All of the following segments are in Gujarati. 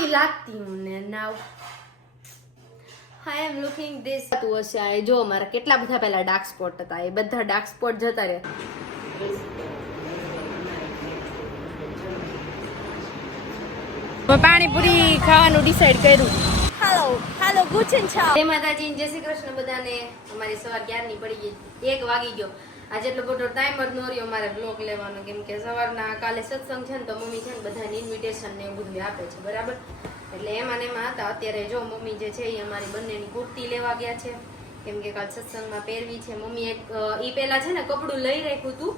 આવી લાગતી હું ને નાવ આઈ એમ લુકિંગ ધીસ તું હશે આ જો મારા કેટલા બધા પહેલા ડાર્ક સ્પોટ હતા એ બધા ડાર્ક સ્પોટ જતા રહ્યા પાણીપુરી ખાવાનું ડિસાઈડ કર્યું Hallo, guten Tag. જય માતાજી જય શ્રી કૃષ્ણ બધાને અમારી સવાર 11 ની પડી ગઈ 1 વાગી ગયો આજે એટલો બધો ટાઈમ જ ન રહ્યો મારે બ્લોગ લેવાનો કેમ કે સવારના કાલે સત્સંગ છે ને તો મમ્મી છે ને બધાને ઇન્વિટેશન ને એવું બધું આપે છે બરાબર એટલે એમાં ને એમાં હતા અત્યારે જો મમ્મી જે છે એ અમારી બંનેની કુર્તી લેવા ગયા છે કેમ કે કાલ સત્સંગમાં પહેરવી છે મમ્મી એક ઈ પહેલા છે ને કપડું લઈ રાખ્યું હતું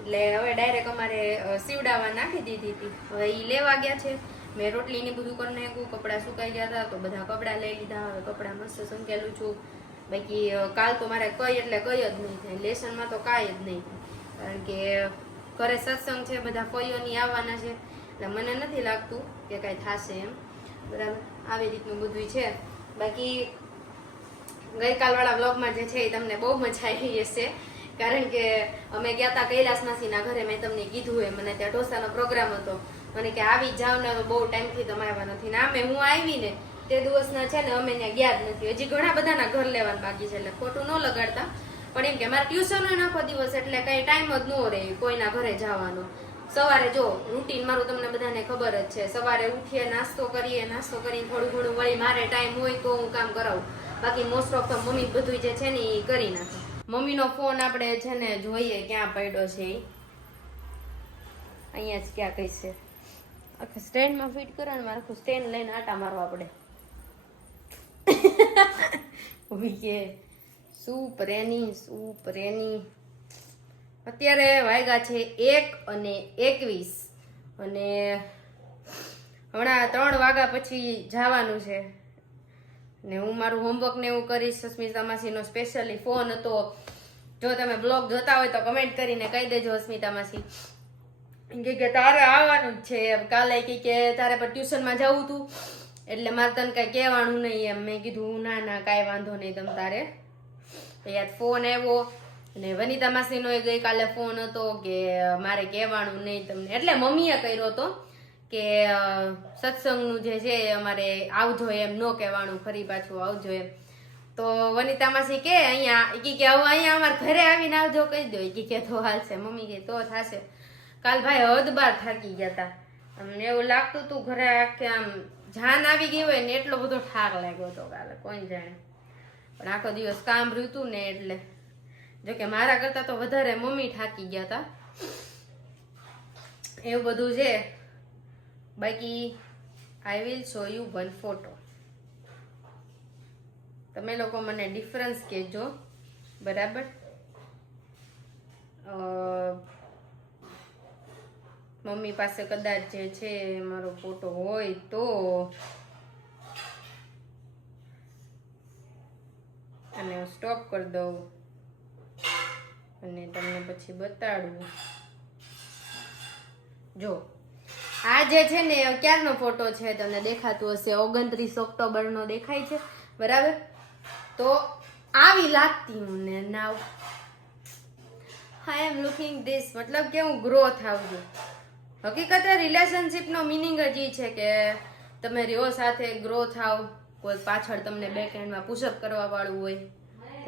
એટલે હવે ડાયરેક્ટ અમારે સીવડાવવા નાખી દીધી હતી હવે ઈ લેવા ગયા છે મેં રોટલી ને બધું કરી નાખ્યું કપડાં સુકાઈ ગયા હતા તો બધા કપડાં લઈ લીધા હવે કપડાં મસ્ત સંકેલું છું બાકી કાલ તો મારે કઈ એટલે કઈ જ નહીં થાય લેસનમાં તો કાંઈ જ નહીં કારણ કે ઘરે સત્સંગ છે બધા ફઈઓની આવવાના છે એટલે મને નથી લાગતું કે કાંઈ થશે એમ બરાબર આવી રીતનું બધું છે બાકી ગઈકાલવાળા બ્લોગમાં જે છે એ તમને બહુ મજા આવી હશે કારણ કે અમે ગયા હતા કૈલાસ માસીના ઘરે મેં તમને કીધું એ મને ત્યાં ઢોસાનો પ્રોગ્રામ હતો મને કે આવી જાવ ને બહુ ટાઈમથી તમે આવ્યા નથી ને આમે હું આવી ને તે દિવસના છે ને અમે ત્યાં ગયા જ નથી હજી ઘણા બધાના ઘર લેવાનું બાકી છે એટલે ખોટું ન લગાડતા પણ એમ કે મારે ટ્યુશન હોય આખો દિવસ એટલે કઈ ટાઈમ જ ન રહે કોઈના ઘરે જવાનો સવારે જો રૂટીન મારું તમને બધાને ખબર જ છે સવારે ઉઠીએ નાસ્તો કરીને થોડું ઘણું વળી મારે ટાઈમ હોય તો હું કામ કરાવું બાકી મોસ્ટ ઓફ તો મમ્મી બધું જે છે ને એ કરી નાખે મમ્મીનો ફોન આપણે છે ને જોઈએ ક્યાં પડ્યો છે અહીંયા જ ક્યાં કઈ છે આખા સ્ટેન્ડમાં ફિટ કરો ને મારે આખું સ્ટેન્ડ લઈને આટા મારવા પડે કે સૂપ રેની અત્યારે વાગ્યા છે 1:21 અને હમણાં 3 વાગ્યા પછી જવાનું છે ને હું મારું હોમવર્ક ને એવું કરીશ અસ્મિતા માસીનો સ્પેશિયલી ફોન હતો જો તમે બ્લોગ જોતા હોય તો કમેન્ટ કરીને કહી દેજો અસ્મિતા માસી કે તારે આવવાનું જ છે કાલે કે તારે પર ટ્યુશનમાં જવું હતું એટલે મારે તને કઈ કહેવાનું નહીં એમ મેં કીધું ના કાંઈ વાંધો નહીં તમ તારે યાદ ફોન આવ્યો અને વનિતા માસીનો ગઈકાલે ફોન હતો કે મારે કહેવાનું નહીં તમને એટલે મમ્મીએ કર્યો હતો કે સત્સંગનું જે છે અમારે આવજો એમ ન કહેવાનું ફરી પાછું આવજો એમ તો વનિતા માસી કે અહીંયા કે હવે અહીંયા અમારે ઘરે આવીને આવજો કહી દો કે તો હાલશે મમ્મી કે તો થશે કાલ ભાઈ હદ બાર થાકી ગયા હતા અમને એવું લાગતું હતું ઘરે આખે આમ જાન આવી ગઈ હોય ને એટલો બધો થાક લાગ્યો હતો કાલે કોઈ જાણે પણ આખો દિવસ કામ રહ્યું ને એટલે જોકે મારા કરતા તો વધારે મમ્મી થાકી ગયા હતા એવું બધું છે બાકી I will show you one photo તમે લોકો મને ડિફરન્સ કહેજો બરાબર મમ્મી પાસે કદાચ જે છે મારો ફોટો હોય તો અને સ્ટોપ કરી દઉં અને તમને પછી બતાડું જો આ જે છે ને ક્યારનો ફોટો છે તમને દેખાતું હશે 29 ઓક્ટોબરનો દેખાય છે બરાબર તો આવી લાગતી હું ને નાવ આઈ એમ લુકિંગ ધીસ મતલબ કે હું ગ્રો થાવ છું હકીકતે રિલેશનશિપનો મિનિંગ જ એ છે કે તમે રહ્યો સાથે ગ્રો થાવ કોઈ પાછળ તમને બેક એન્ડમાં પુશઅપ કરવા વાળું હોય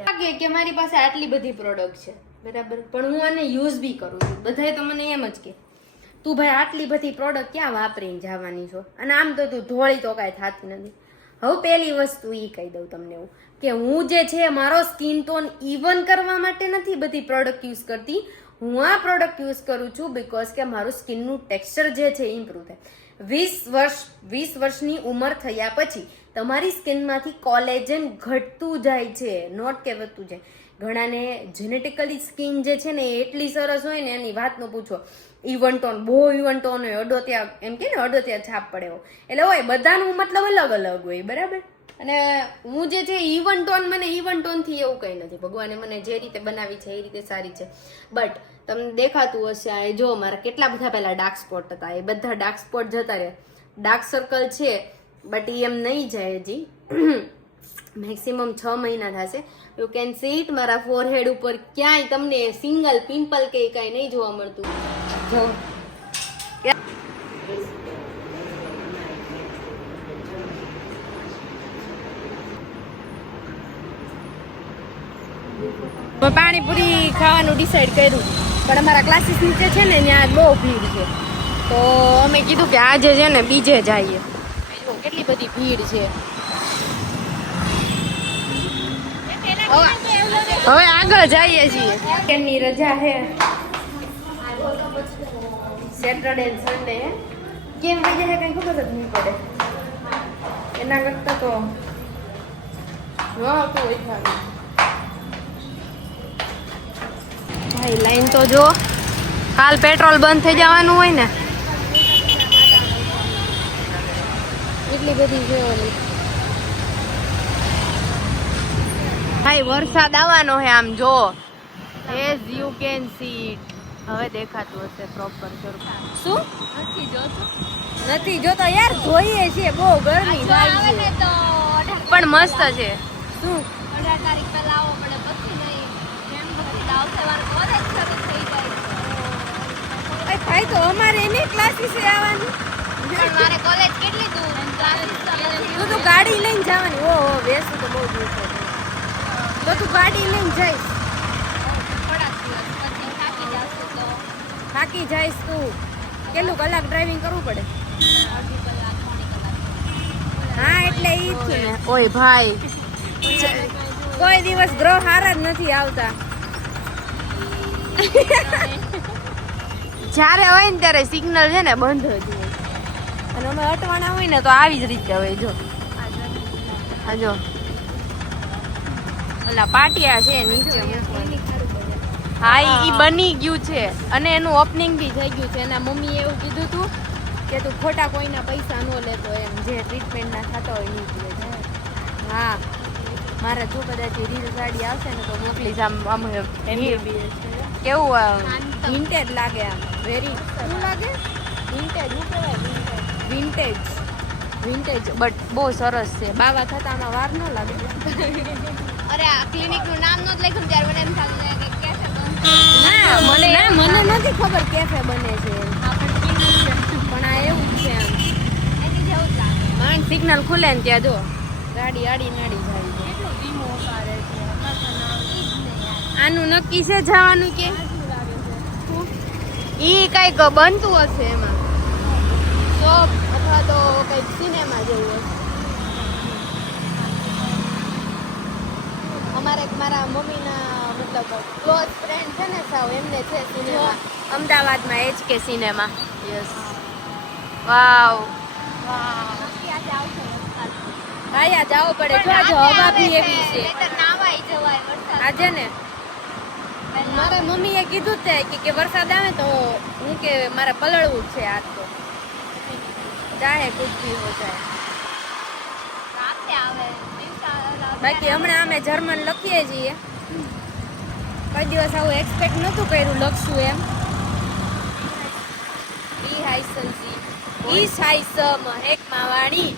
લાગે કે મારી પાસે આટલી બધી પ્રોડક્ટ છે બરાબર પણ હું આને યુઝ બી કરું છું બધાય તો મને એમ જ કે તું ભાઈ આટલી બધી પ્રોડક્ટ ક્યાં વાપરીને જવાની છો અને આમ તો તું ધોળી તો કાંઈ થતી નથી હવે પહેલી વસ્તુ એ કહી દઉં તમને એવું કે હું જે છે મારો સ્કિન ટોન ઇવન કરવા માટે નથી બધી પ્રોડક્ટ યુઝ કરતી હું આ પ્રોડક્ટ યુઝ કરું છું બીકોઝ કે મારું સ્કિનનું ટેક્સચર જે છે ઇમ્પ્રૂવ થાય 20 વર્ષની ઉંમર થયા પછી તમારી સ્કિનમાંથી કોલેજન ઘટતું જાય છે નોટ કે વધતું જાય ઘણાને જેનેટિકલી સ્કિન જે છે ને એટલી સરસ હોય ને એની વાત ન પૂછો ઇવન ટોન બહુ ઇવન ટોન હોય અડોત્યા એમ કે ને અડોત્યા છાપ પડે એટલે હોય બધાનું મતલબ અલગ અલગ હોય બરાબર અને હું જે છે ઇવન ટોન મને ઇવન ટોનથી એવું કંઈ નથી ભગવાને મને જે રીતે બનાવી છે એ રીતે સારી છે બટ તમને દેખાતું હશે આ જો મારા કેટલા બધા પહેલા ડાર્ક સ્પોટ હતા એ બધા ડાર્ક સ્પોટ જતા રહે ડાર્ક સર્કલ છે બટ એ એમ નહીં જાય હજી મેક્સિમમ 6 મહિના થશે યુ કેન સી ઇટ મારા ફોરહેડ ઉપર ક્યાંય તમને સિંગલ પિમ્પલ કે કાંઈ નહીં જોવા મળતું જો પાણીપુરી ખાવાનું ડિસાઈડ કર્યું પણ અમારા ક્લાસીસ નીચે છે ને ત્યાં બહુ ભીડ છે તો અમે કીધું કે આજે છે ને બીજે જઈએ કેટલી બધી ભીડ છે હવે આગળ જઈએ છીએ એમની રજા છે સેટરડે સન્ડે કેમ વજે છે કઈ ખબર જ નહીં પડે એના કરતા તો હા તો હોય ખાલી ભાઈ લાઈન તો જો હાલ પેટ્રોલ બંધ થઈ જવાનું હોય ને એટલી બધી છે ઓલી ભાઈ વરસાદ આવવાનો છે આમ જો એઝ યુ કેન સી હવે દેખાતું હશે પ્રોપર શું નથી જોતો યાર જોઈએ છે બહુ ગરમી થાય છે પણ મસ્ત છે શું 18 તારીખ પહેલા આવો પડે પછી નહીં કેમ પછી આવશે વાર કોલેજ શરૂ થઈ જાય ભાઈ તો અમારે એને ક્લાસીસ આવવાનું પણ મારે કોલેજ કેટલી દૂર ક્લાસીસ તું ગાડી લઈને જવાની ઓહો બેસું તો બહુ દૂર છે તો તું ગાડી લઈને જઈશ થોડાક દિવસ પછી થાકી જશું તો થાકી જઈશ તું કેટલું કલાક ડ્રાઇવિંગ કરવું પડે અડધી કલાક પોણી કલાક હા એટલે ઈ જ ને ઓય ભાઈ કોઈ દિવસ ગ્રહ હારા જ નથી આવતા જ્યારે હોય ને ત્યારે સિગ્નલ છે ને બંધ જ હોય અને અમે અટવાના હોય ને તો આવી જ રીતે હોય જો હા જો ઓલા પાટિયા છે નીચે હા ઈ બની ગયું છે અને એનું ઓપનિંગ બી થઈ ગયું છે એના મમ્મીએ એવું કીધું હતું કે તું ખોટા કોઈના પૈસા ન લેતો એમ જે ટ્રીટમેન્ટના થતા હોય નહીં લે હા મારે જો કદાચ રીલ ગાડી આવશે ને તો મોકલીશ આમ આમ કેવું વિન્ટેજ લાગે આમ વેરી શું લાગે વિન્ટેજ શું કહેવાય વિન્ટેજ વિન્ટેજ બટ બહુ સરસ છે બાવા થતા આમાં વાર ન લાગે અરે આ ક્લિનિક નું નામ નહોતું લખ્યું ત્યારે મને એમ થતું કે કેફે બંધ મને નથી ખબર કેફે બને છે પણ આ એવું જ છે આમ એની જેવું જ લાગે માંડ સિગ્નલ ખુલે ને ત્યાં જો ગાડી આડી નાડી જાય છે એટલું ધીમો કરે છે આનું નક્કી છે જવાનું કે ઈ કઈક બનતું હશે એમાં શોપ અથવા તો કઈક સિનેમા જેવું હશે અમારે મારા મમ્મીના મતલબ ક્લોઝ ફ્રેન્ડ છે ને સાવ એમને છે સિનેમા અમદાવાદમાં HK સિનેમા યસ વાવ આયા જાવ પડે જો આજે હવા બી એવી છે નાવાઈ જવાય વરસાદ આજે ને મારા મમ્મીએ કીધું તે કે વરસાદ આવે તો હું કે મારે પલળવું જ છે આજ તો ચાહે કુછ ભી હો જાય રાતે આવે બાકી હમણાં અમે જર્મન લખીએ છીએ કોઈ દિવસ આવું એક્સપેક્ટ નહોતું કર્યું લખશું એમ ઈ હાઈસન સી ઈસ હાઈસમ હેક માવાણી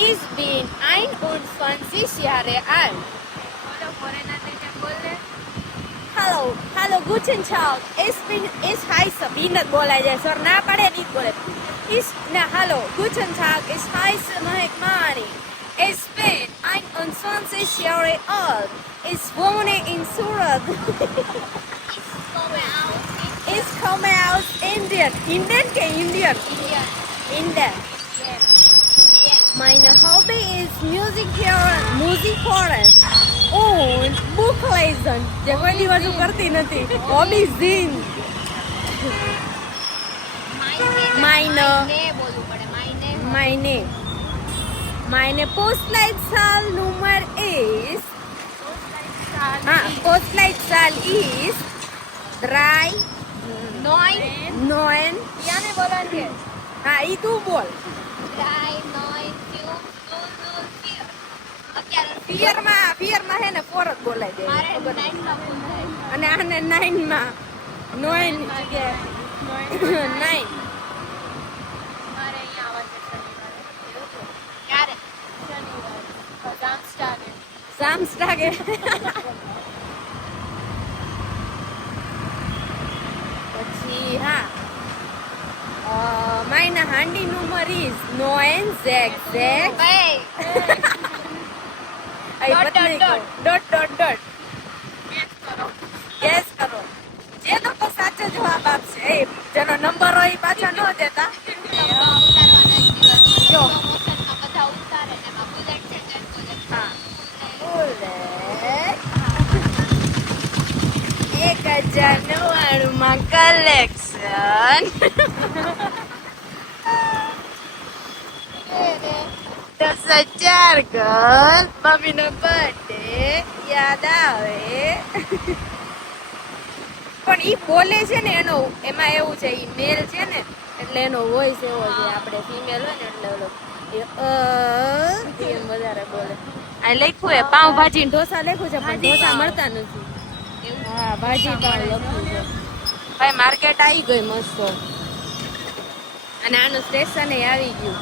ઈસ બીન 21 Jahre alt બોલો ફોરેનર ને કેમ બોલે Hallo, guten Tag. Ich heiße, wie nicht બોલાય જાય સર ના પાડે નહીં બોલે. Hallo, guten Tag. Ich heiße Mahek Mani. Ich bin 21 Jahre alt. Ich wohne in Surat. Ich komme aus Indien. Indien ke Indian? Indian. Meine Hobby ist Musik hören und Buch lesen. જે કોઈ દિવસ હું કરતી નથી. Hobby sind meine Postleitzahlnummer ist Postleitzahl ist 399 યાને બોલાંગે હા ઈ તું બોલ 39204 પિયરમાં હે ને 4 જ બોલાય દે મારે 9 માં બોલાય અને આને 9 માં 9 જગ્યાએ 9 મારે અહીંયા આવવાનું ક્યારે Samstage પછી હા meine Handynummer ist 966 ભાઈ आई पत्नी को डॉट डॉट डॉट સાચો જવાબ આપશે એ જેનો નંબર હોય એ પાછા ન દેતા ઉતારવાના એક દિવસ જો. મોશનમાં બધા ઉતારે ને એમાં બુલેટ છે જેટ બુલેટ હા બુલેટ 1099 માં કલેક્શન 10,000 ગર્લ મમ્મીનો બર્થડે યાદ આવે પણ ઈ બોલે છે ને એનો એમાં એવું છે ઈ મેલ છે ને એટલે એનો વોઇસ એવો છે આપણે ફિમેલ હોય ને એટલે ઓલો એમ વધારે બોલે આ લખ્યું હે પાવભાજી ને ઢોસા લખ્યું છે પણ ઢોસા મળતા નથી હા ભાજી પણ લખ્યું છે ભાઈ માર્કેટ આવી ગઈ મસ્ત અને આનું સ્ટેશન આવી ગયું